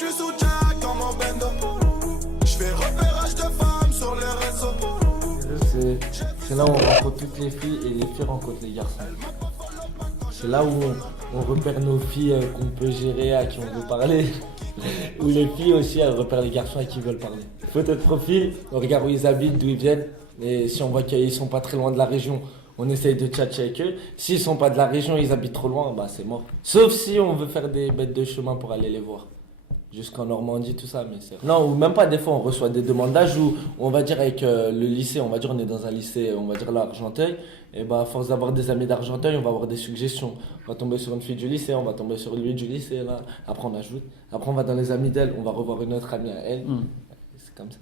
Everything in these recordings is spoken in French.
suis sous Jack dans mon bendo. Je fais repérage de femmes sur les réseaux. C'est là où on rencontre toutes les filles et les filles rencontrent les garçons. C'est là où on repère nos filles qu'on peut gérer, à qui on veut parler. Ou les filles aussi, elles repèrent les garçons à qui ils veulent parler. Photo de profil, on regarde où ils habitent, d'où ils viennent. Et si on voit qu'ils sont pas très loin de la région, on essaye de tchatcher avec eux. S'ils sont pas de la région, ils habitent trop loin, bah c'est mort. Sauf si on veut faire des bêtes de chemin pour aller les voir. Jusqu'en Normandie, tout ça, mais c'est... Non, ou même pas, des fois on reçoit des demandes d'âge où on va dire avec le lycée, on va dire on est dans un lycée, on va dire là, Argenteuil, et bah à force d'avoir des amis d'Argenteuil, on va avoir des suggestions. On va tomber sur une fille du lycée, on va tomber sur lui du lycée, là. Après on ajoute, après on va dans les amis d'elle, on va revoir une autre amie à elle. C'est comme ça.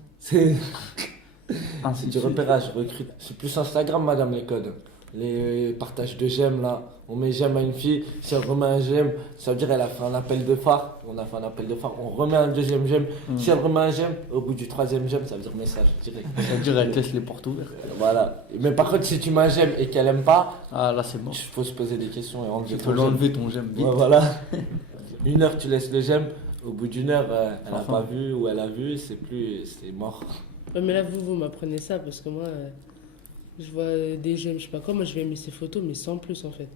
C'est du repérage, recrute. C'est plus Instagram, madame, les codes. Les partages de j'aime là, on met j'aime à une fille, si elle remet un j'aime, ça veut dire qu'elle a fait un appel de phare, on a fait un appel de phare, on remet un deuxième j'aime, si elle remet un j'aime, au bout du troisième j'aime, ça veut dire message direct. Ça veut dire qu'elle te laisse les portes ouvertes. Voilà, mais par contre si tu mets un j'aime et qu'elle aime pas, ah là c'est bon. il faut se poser des questions et enlever Il faut l'enlever ton j'aime vite. Ouais, voilà. 1 heure tu laisses le j'aime, au bout d'1 heure elle a pas vu ou elle a vu, c'est mort. Ouais, mais là vous m'apprenez ça parce que moi je vois des j'aime, je sais pas quoi, moi je vais aimer ces photos mais sans plus en fait.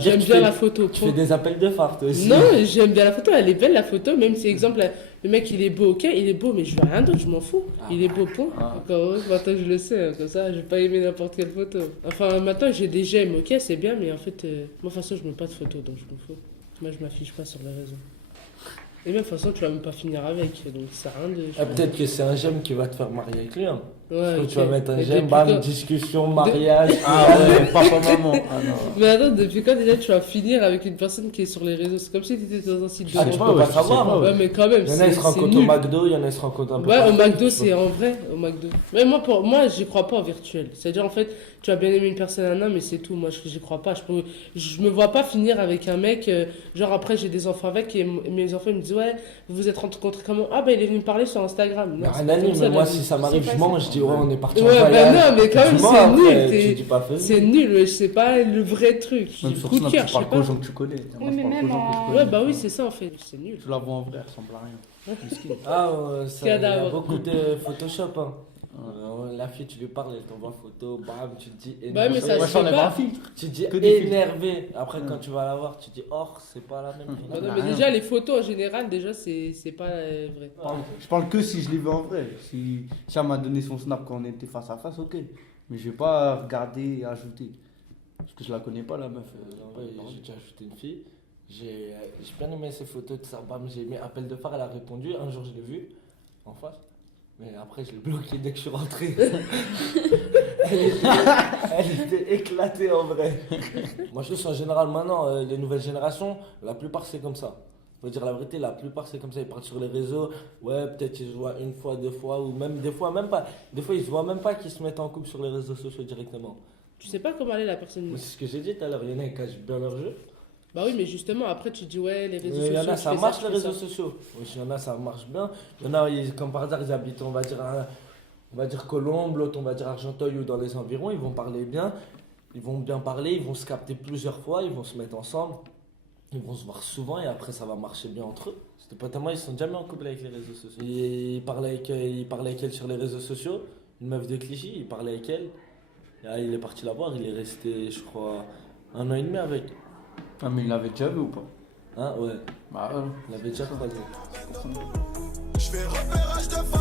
J'aime bien la photo. Tu fais des appels de phare toi aussi. Non, j'aime bien la photo, elle est belle la photo, même si exemple le mec il est beau, ok, il est beau mais je veux rien d'autre, je m'en fous. Il est beau, point. Maintenant je le sais, comme ça je vais pas aimer n'importe quelle photo. Enfin maintenant j'ai des j'aime, ok, c'est bien, mais en fait, moi de toute façon je mets pas de photos donc je m'en fous. Moi je m'affiche pas sur les réseaux. Et même de toute façon tu vas même pas finir avec, donc ça sert à rien de... Peut-être que c'est un j'aime qui va te faire marier avec lui. Hein. Ouais, okay. Tu vas mettre un j'aime, bam, discussion, mariage. Ah ouais, papa, maman. Ah, non. Mais attends, depuis quand déjà tu vas finir avec une personne qui est sur les réseaux? C'est comme si tu étais dans un site de... Ah, tu peux pas savoir. Ouais, mais quand même, il y en a, ils se rencontrent au McDo, il y en a, ils se rencontrent un peu. Ouais, au McDo, c'est en vrai, au McDo. Mais moi, j'y crois pas en virtuel. C'est-à-dire, en fait, tu vas bien aimer une personne, un homme, mais c'est tout. Moi, j'y crois pas. Je me vois pas finir avec un mec, genre après, j'ai des enfants avec, et mes enfants ils me disent, ouais, vous vous êtes rencontrés comment? Ah, ben, il est venu me parler sur Instagram. Non, mais moi, si ça m'arrive, je mange, je dis, ouais, on est parti en voyage. Ouais, ben non, mais quand même, c'est nul. C'est nul, c'est pas le vrai truc. Même surtout, tu parles qu'aux gens que tu connais. Oui, mais même ouais, bah oui, c'est ça, en fait. C'est nul. Tu la vois en vrai, elle ressemble à rien. Ah, il y a beaucoup de Photoshop, hein. La fille, tu lui parles, elle t'envoie photo, bam, tu te dis énervé. Bah, mais ça, c'est pas. Tu te dis énervé. Après, quand tu vas la voir, tu te dis, oh, c'est pas la même. Bah non, mais déjà, les photos en général, déjà, c'est pas vrai. Je parle que si je l'ai vu en vrai. Si elle m'a donné son snap quand on était face à face, ok. Mais je vais pas regarder et ajouter. Parce que je la connais pas, la meuf. J'ai déjà ajouté une fille. J'ai bien aimé ses photos, tout ça. Bam, j'ai mis appel de phare, elle a répondu. Un jour, je l'ai vue en face. Mais après, je l'ai bloqué dès que je suis rentré. elle était éclatée en vrai. Moi, je trouve en général, maintenant, les nouvelles générations, la plupart, c'est comme ça. Faut dire la vérité, la plupart, c'est comme ça. Ils partent sur les réseaux. Ouais, peut-être ils se voient 1 fois, 2 fois, ou même des fois, même pas. Des fois, ils se voient même pas qu'ils se mettent en couple sur les réseaux sociaux directement. Tu sais pas comment aller la personne. C'est ce que j'ai dit tout à l'heure. Il y en a qui cachent bien leur jeu. Bah oui, mais justement, après, tu dis, ouais, les réseaux sociaux. Il y en a, ça marche les réseaux sociaux. Oui, il y en a, ça marche bien. Il y en a, comme par hasard, ils habitent, on va dire Colombes, l'autre, on va dire Argenteuil ou dans les environs. Ils vont parler bien. Ils vont bien parler. Ils vont se capter plusieurs fois. Ils vont se mettre ensemble. Ils vont se voir souvent et après, ça va marcher bien entre eux. C'était pas tellement, ils sont jamais en couple avec les réseaux sociaux. Il parlait avec elle sur les réseaux sociaux. Une meuf de Clichy, il parlait avec elle. Et il est parti la voir. Il est resté, je crois, 1 an et demi avec. Ah, mais il l'avait déjà vu ou pas? Hein, ouais. Bah, il l'avait déjà croisé. Je fais repérage de